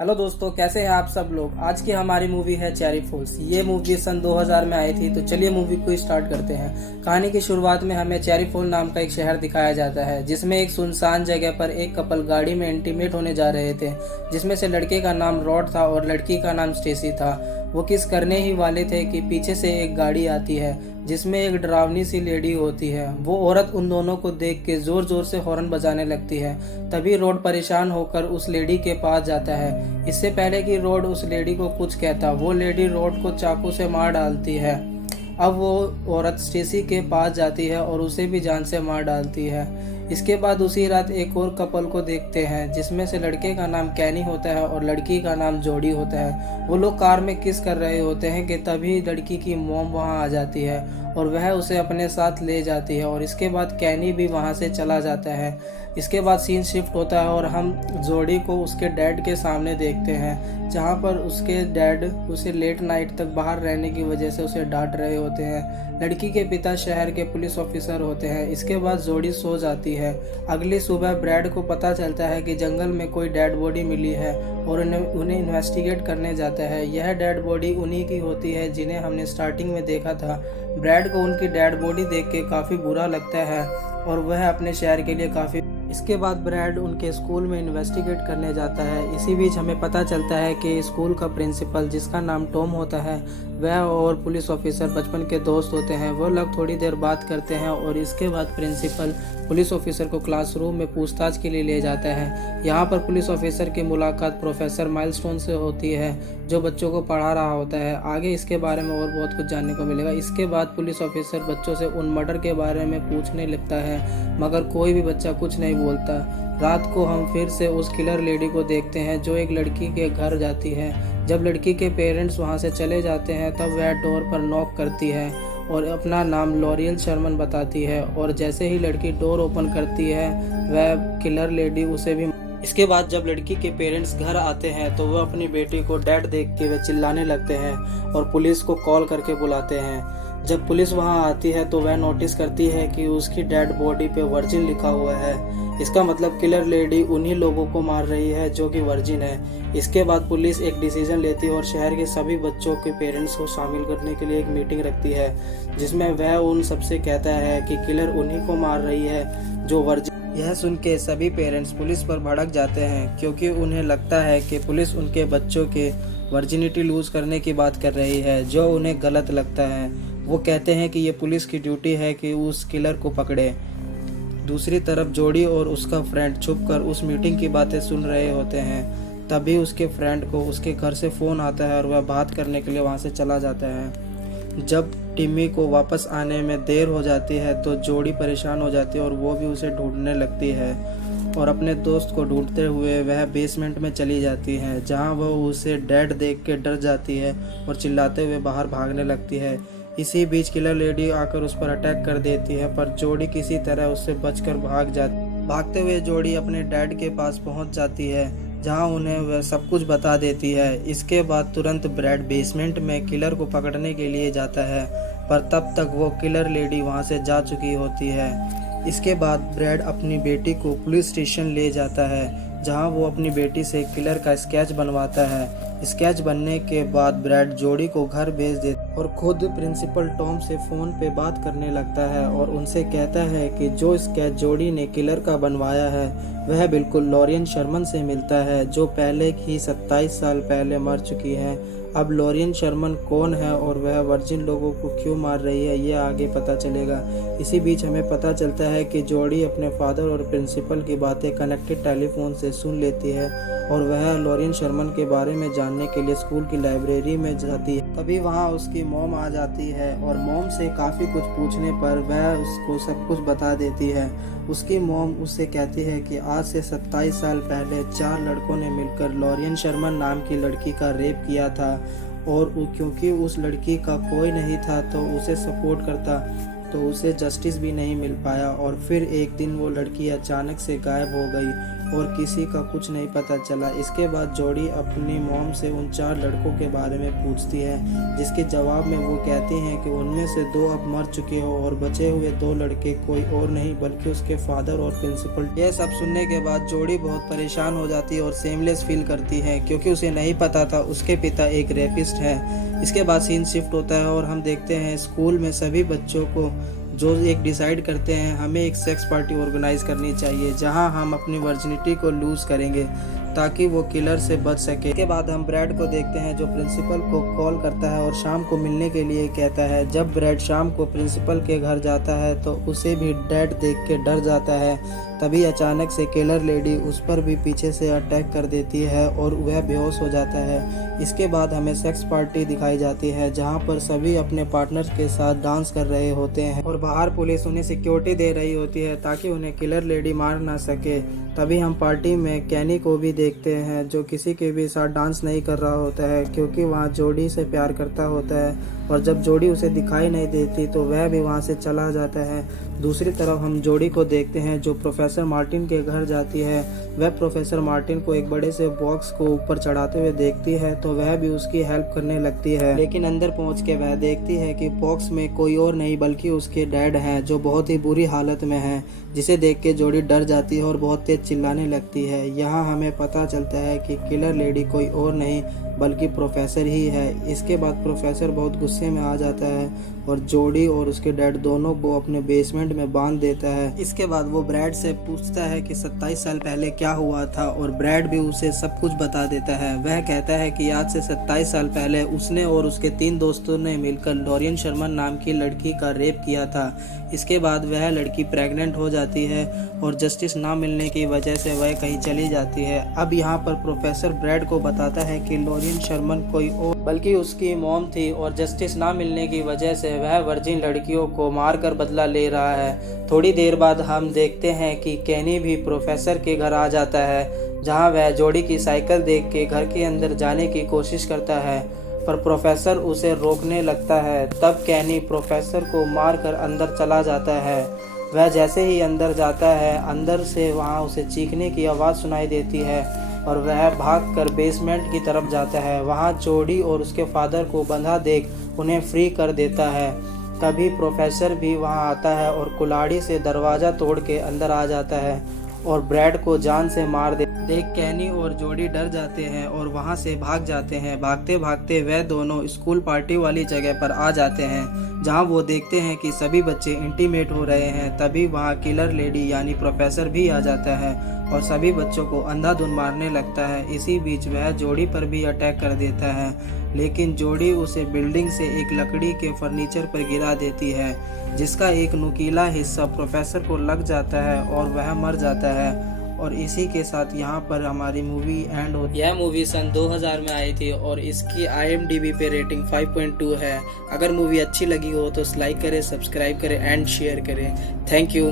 Hello दोस्तों, कैसे हैं आप सब लोग। आज की हमारी मूवी है चेरी फॉल्स। ये मूवी सन 2000 में आई थी। तो चलिए मूवी को स्टार्ट करते हैं। कहानी की शुरुआत में हमें चेरी फॉल नाम का एक शहर दिखाया जाता है, जिसमें एक सुनसान जगह पर एक कपल गाड़ी में इंटीमेट होने जा रहे थे, जिसमें से लड़के का नाम रॉड था और लड़की का नाम स्टेसी था। वो किस करने ही वाले थे कि पीछे से एक गाड़ी आती है जिसमें एक डरावनी सी लेडी होती है। वो औरत उन दोनों को देख के जोर जोर से हॉर्न बजाने लगती है। तभी रोड परेशान होकर उस लेडी के पास जाता है। इससे पहले कि रोड उस लेडी को कुछ कहता, वो लेडी रोड को चाकू से मार डालती है। अब वो औरत स्टेसी के पास जाती है और उसे भी जान से मार डालती है। इसके बाद उसी रात एक और कपल को देखते हैं, जिसमें से लड़के का नाम कैनी होता है और लड़की का नाम जोडी होता है। वो लोग कार में किस कर रहे होते हैं कि तभी लड़की की मॉम वहां आ जाती है और वह उसे अपने साथ ले जाती है। और इसके बाद कैनी भी वहां से चला जाता है। इसके बाद सीन शिफ्ट होता है और हम जोडी को उसके डैड के सामने देखते हैं, जहां पर उसके डैड उसे लेट नाइट तक बाहर रहने की वजह से उसे डांट रहे होते हैं। लड़की के पिता शहर के पुलिस ऑफिसर होते हैं। इसके बाद जोडी सो जाती है। अगली सुबह ब्रैड को पता चलता है कि जंगल में कोई डेड बॉडी मिली है और उन्हें इन्वेस्टिगेट करने जाता है। यह डेड बॉडी उन्हीं की होती है जिन्हें हमने स्टार्टिंग में देखा था। ब्रैड को उनकी डेड बॉडी देख के काफ़ी बुरा लगता है और वह अपने शहर के लिए काफ़ी। इसके बाद ब्रैड उनके स्कूल में इन्वेस्टिगेट करने जाता है। इसी बीच हमें पता चलता है कि स्कूल का प्रिंसिपल, जिसका नाम टॉम होता है, वह और पुलिस ऑफिसर बचपन के दोस्त होते हैं। वो लोग थोड़ी देर बात करते हैं और इसके बाद प्रिंसिपल पुलिस ऑफिसर को क्लासरूम में पूछताछ के लिए ले जाता है। यहाँ पर पुलिस ऑफिसर की मुलाकात प्रोफेसर माइलस्टोन से होती है, जो बच्चों को पढ़ा रहा होता है। आगे इसके बारे में और बहुत कुछ जानने को मिलेगा। इसके बाद पुलिस ऑफिसर बच्चों से उन मर्डर के बारे में पूछने लगता है, मगर कोई भी बच्चा कुछ नहीं बोलता। रात को हम फिर से उस किलर लेडी को देखते हैं, जो एक लड़की के घर जाती है। जब लड़की के पेरेंट्स वहां से चले जाते हैं, तब वह डोर पर नॉक करती है और अपना नाम लॉरियल शर्मन बताती है। और जैसे ही लड़की डोर ओपन करती है, वह किलर लेडी उसे भी। इसके बाद जब लड़की के पेरेंट्स घर आते हैं, तो वह अपनी बेटी को डैड देख के वे चिल्लाने लगते हैं और पुलिस को कॉल करके बुलाते हैं। जब पुलिस वहां आती है, तो वह नोटिस करती है कि उसकी डेड बॉडी पे वर्जिन लिखा हुआ है। इसका मतलब किलर लेडी उन्हीं लोगों को मार रही है जो कि वर्जिन है। इसके बाद पुलिस एक डिसीजन लेती है और शहर के सभी बच्चों के पेरेंट्स को शामिल करने के लिए एक मीटिंग रखती है, जिसमें वह उन सबसे कहता है कि किलर उन्हीं को मार रही है जो वर्जिन। यह सुन के सभी पेरेंट्स पुलिस पर भड़क जाते हैं, क्योंकि उन्हें लगता है कि पुलिस उनके बच्चों के वर्जिनिटी लूज करने की बात कर रही है, जो उन्हें गलत लगता है। वो कहते हैं कि ये पुलिस की ड्यूटी है कि उस किलर को पकड़े। दूसरी तरफ जोडी और उसका फ्रेंड छुपकर उस मीटिंग की बातें सुन रहे होते हैं। तभी उसके फ्रेंड को उसके घर से फ़ोन आता है और वह बात करने के लिए वहां से चला जाता है। जब टिम्मी को वापस आने में देर हो जाती है, तो जोडी परेशान हो जाती है और वो भी उसे ढूंढने लगती है। और अपने दोस्त को ढूंढते हुए वह बेसमेंट में चली जाती है, जहां वह उसे डेड देख के डर जाती है और चिल्लाते हुए बाहर भागने लगती है। इसी बीच किलर लेडी आकर उस पर अटैक कर देती है, पर जोडी किसी तरह उससे बचकर भाग जाती। भागते हुए जोडी अपने डैड के पास पहुंच जाती है, जहां उन्हें वह सब कुछ बता देती है। इसके बाद तुरंत ब्रैड बेसमेंट में किलर को पकड़ने के लिए जाता है, पर तब तक वो किलर लेडी वहां से जा चुकी होती है। इसके बाद ब्रैड अपनी बेटी को पुलिस स्टेशन ले जाता है, जहां वो अपनी बेटी से किलर का स्केच बनवाता है। स्केच बनने के बाद ब्रैड जोडी को घर भेज देता और खुद प्रिंसिपल टॉम से फ़ोन पे बात करने लगता है और उनसे कहता है कि जो स्केच जोडी ने किलर का बनवाया है, वह बिल्कुल लॉरियन शर्मन से मिलता है, जो पहले ही 27 साल पहले मर चुकी है। अब लॉरियन शर्मन कौन है और वह वर्जिन लोगों को क्यों मार रही है, ये आगे पता चलेगा। इसी बीच हमें पता चलता है कि जोडी अपने फादर और प्रिंसिपल की बातें कनेक्टेड टेलीफोन से सुन लेती है और वह लॉरियन शर्मन के बारे में जानने के लिए स्कूल की लाइब्रेरी में जाती है। तभी वहाँ उसकी मॉम आ जाती है और मॉम से काफ़ी कुछ पूछने पर वह उसको सब कुछ बता देती है। उसकी मॉम उससे कहती है कि आज से 27 साल पहले 4 लड़कों ने मिलकर लॉरियन शर्मन नाम की लड़की का रेप किया था, और क्योंकि उस लड़की का कोई नहीं था तो उसे सपोर्ट करता, तो उसे जस्टिस भी नहीं मिल पाया। और फिर एक दिन वो लड़की अचानक से गायब हो गई और किसी का कुछ नहीं पता चला। इसके बाद जोड़ी अपनी मॉम से उन 4 लड़कों के बारे में पूछती है, जिसके जवाब में वो कहती हैं कि उनमें से 2 अब मर चुके हो और बचे हुए 2 लड़के कोई और नहीं बल्कि उसके फादर और प्रिंसिपल। यह सब सुनने के बाद जोड़ी बहुत परेशान हो जाती है और सेमलेस फील करती है, क्योंकि उसे नहीं पता था उसके पिता एक रेपिस्ट है। इसके बाद सीन शिफ्ट होता है और हम देखते हैं स्कूल में सभी बच्चों को जो एक डिसाइड करते हैं हमें एक सेक्स पार्टी ऑर्गेनाइज करनी चाहिए, जहां हम अपनी वर्जिनिटी को लूज़ करेंगे ताकि वो किलर से बच सके। इसके बाद हम ब्रैड को देखते हैं जो प्रिंसिपल को कॉल करता है और शाम को मिलने के लिए कहता है। जब ब्रैड शाम को प्रिंसिपल के घर जाता है तो उसे भी डैड देख के डर जाता है। तभी अचानक से किलर लेडी उस पर भी पीछे से अटैक कर देती है और वह बेहोश हो जाता है। इसके बाद हमें सेक्स पार्टी दिखाई जाती है जहां पर सभी अपने पार्टनर्स के साथ डांस कर रहे होते हैं और बाहर पुलिस उन्हें सिक्योरिटी दे रही होती है ताकि उन्हें किलर लेडी मार ना सके। तभी हम पार्टी में कैनी को भी देखते हैं जो किसी के भी साथ डांस नहीं कर रहा होता है, क्योंकि वहाँ जोड़ी से प्यार करता होता है और जब जोड़ी उसे दिखाई नहीं देती तो वह भी वहाँ से चला जाता है। दूसरी तरफ हम जोड़ी को देखते हैं जो प्रोफेसर मार्टिन के घर जाती है। वह प्रोफेसर मार्टिन को एक बड़े से बॉक्स को ऊपर चढ़ाते हुए देखती है तो वह भी उसकी हेल्प करने लगती है, लेकिन अंदर पहुंच के वह देखती है कि बॉक्स में कोई और नहीं बल्कि उसके डैड हैं जो बहुत ही बुरी हालत में हैं, जिसे देख के जोड़ी डर जाती है और बहुत तेज चिल्लाने लगती है। यहाँ हमें पता चलता है कि किलर लेडी कोई और नहीं बल्कि प्रोफेसर ही है। इसके बाद प्रोफेसर बहुत गुस्से में आ जाता है और जोड़ी और उसके डैड दोनों को अपने बेसमेंट में बांध देता है। इसके बाद वो ब्रैड से पूछता है कि 27 साल पहले क्या हुआ था और ब्रैड भी उसे सब कुछ बता देता है। वह कहता है कि आज से 27 साल पहले उसने और उसके 3 दोस्तों ने मिलकर लोरियन शर्मन नाम की लड़की का रेप किया था। इसके बाद वह लड़की प्रेग्नेंट हो जाती है और जस्टिस ना मिलने की वजह से वह कहीं चली जाती है। अब यहाँ पर प्रोफेसर ब्रैड को बताता है कि लोरियन शर्मन कोई और बल्कि उसकी मॉम थी और जस्टिस ना मिलने की वजह से वह वर्जिन लड़कियों को मारकर बदला ले रहा है। थोड़ी देर बाद हम देखते हैं कि कैनी भी प्रोफेसर के घर आ जाता है, जहाँ वह जोड़ी की साइकिल देख के घर के अंदर जाने की कोशिश करता है पर प्रोफेसर उसे रोकने लगता है। तब कैनी प्रोफेसर को मारकर अंदर चला जाता है। वह जैसे ही अंदर जाता है अंदर से वहाँ उसे चीखने की आवाज़ सुनाई देती है और वह भागकर बेसमेंट की तरफ जाता है। वहाँ जोड़ी और उसके फादर को बंधा देख उन्हें फ्री कर देता है। तभी प्रोफेसर भी वहाँ आता है और कुल्हाड़ी से दरवाज़ा तोड़ के अंदर आ जाता है और ब्रैड को जान से मार देख कैनी और जोड़ी डर जाते हैं और वहाँ से भाग जाते हैं। भागते भागते वह दोनों स्कूल पार्टी वाली जगह पर आ जाते हैं, जहाँ वो देखते हैं कि सभी बच्चे इंटीमेट हो रहे हैं। तभी वहाँ किलर लेडी यानी प्रोफेसर भी आ जाता है और सभी बच्चों को अंधाधुंध मारने लगता है। इसी बीच वह जोड़ी पर भी अटैक कर देता है, लेकिन जोड़ी उसे बिल्डिंग से एक लकड़ी के फर्नीचर पर गिरा देती है, जिसका एक नुकीला हिस्सा प्रोफेसर को लग जाता है और वह मर जाता है। और इसी के साथ यहाँ पर हमारी मूवी एंड होती है। यह मूवी सन 2000 में आई थी और इसकी IMDb पे रेटिंग 5.2 है। अगर मूवी अच्छी लगी हो तो लाइक करें, सब्सक्राइब करें एंड शेयर करें। Thank you.